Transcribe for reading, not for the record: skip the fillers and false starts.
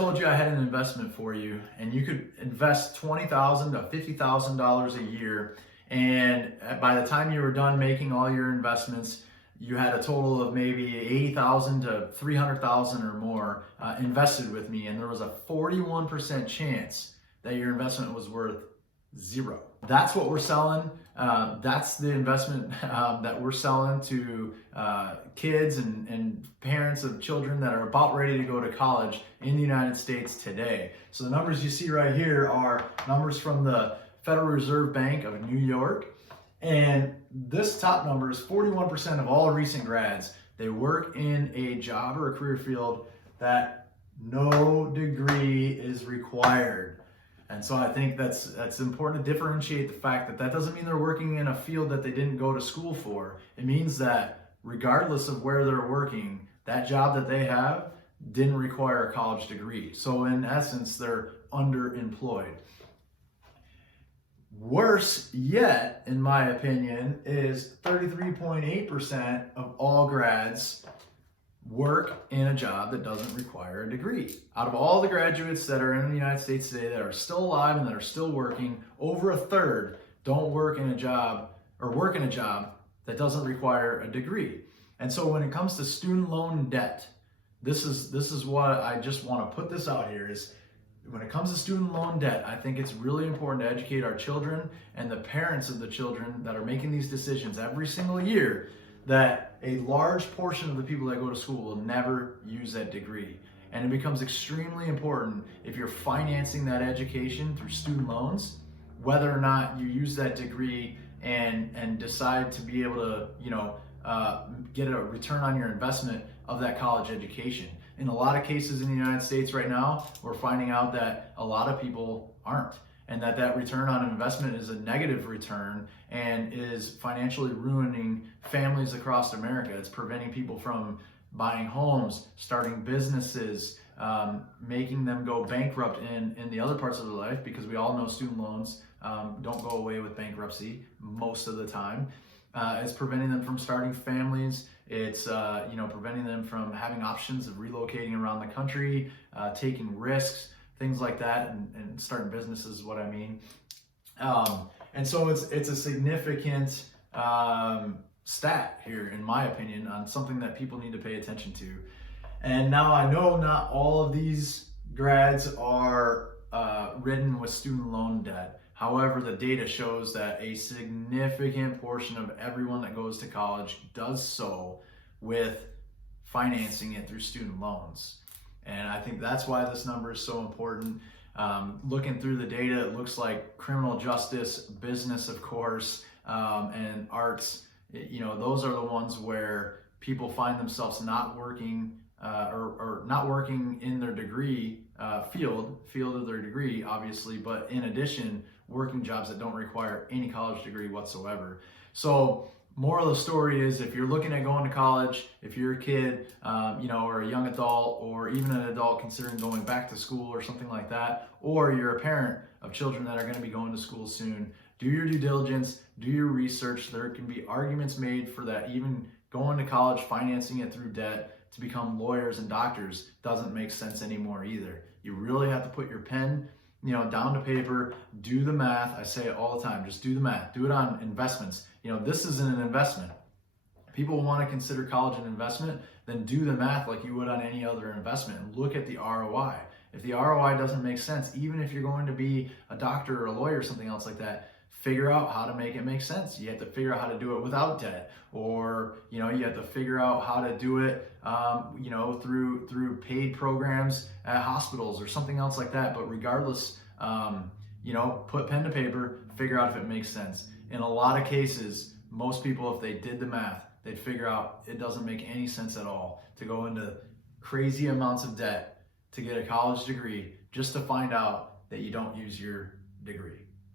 told you I had an investment for you, and you could invest $20,000 to $50,000 a year, and by the time you were done making all your investments, you had a total of maybe $80,000 to $300,000 or more invested with me, and there was a 41% chance that your investment was worth zero. That's what we're selling. That's the investment that we're selling to kids and parents of children that are about ready to go to college in the United States today. So the numbers you see right here are numbers from the Federal Reserve Bank of New York. And this top number is 41% of all recent grads. They work in a job or a career field that no degree is required. And so I think that's important to differentiate the fact that that doesn't mean they're working in a field that they didn't go to school for. It means that regardless of where they're working, that job that they have didn't require a college degree. So in essence, they're underemployed. Worse yet, in my opinion, is 33.8% of all grads work in a job that doesn't require a degree. Out of all the graduates that are in the United States today that are still alive and that are still working, over a third don't work in a job or work in a job that doesn't require a degree. And so when it comes to student loan debt, this is what I just want to put this out here is when it comes to student loan debt, I think it's really important to educate our children and the parents of the children that are making these decisions every single year that a large portion of the people that go to school will never use that degree. And it becomes extremely important if you're financing that education through student loans, whether or not you use that degree and decide to be able to, get a return on your investment of that college education. In a lot of cases in the United States right now, we're finding out that a lot of people aren't, and that return on investment is a negative return and is financially ruining families across America. It's preventing people from buying homes, starting businesses, making them go bankrupt in the other parts of their life, because we all know student loans don't go away with bankruptcy most of the time. It's preventing them from starting families. It's preventing them from having options of relocating around the country, taking risks, things like that, and starting businesses is what I mean. And so it's a significant stat here, in my opinion, on something that people need to pay attention to. And now I know not all of these grads are ridden with student loan debt. However, the data shows that a significant portion of everyone that goes to college does so with financing it through student loans. And I think that's why this number is so important. Looking through the data, it looks like criminal justice, business, of course, and arts, those are the ones where people find themselves not working or not working in their degree field of their degree, obviously, but in addition, working jobs that don't require any college degree whatsoever. So moral of the story is, if you're looking at going to college, if you're a kid, or a young adult, or even an adult considering going back to school or something like that, or you're a parent of children that are going to be going to school soon, do your due diligence, do your research. There can be arguments made for that even going to college, financing it through debt to become lawyers and doctors doesn't make sense anymore either. You really have to put your pen down to paper, do the math. I say it all the time, just do the math. Do it on investments. This isn't an investment. People want to consider college an investment, then do the math like you would on any other investment and look at the ROI. If the ROI doesn't make sense, even if you're going to be a doctor or a lawyer or something else like that, figure out how to make it make sense. You have to figure out how to do it without debt, or you have to figure out how to do it through paid programs at hospitals or something else like that. But regardless, put pen to paper, figure out if it makes sense. In a lot of cases, most people, if they did the math, they'd figure out it doesn't make any sense at all to go into crazy amounts of debt to get a college degree just to find out that you don't use your degree.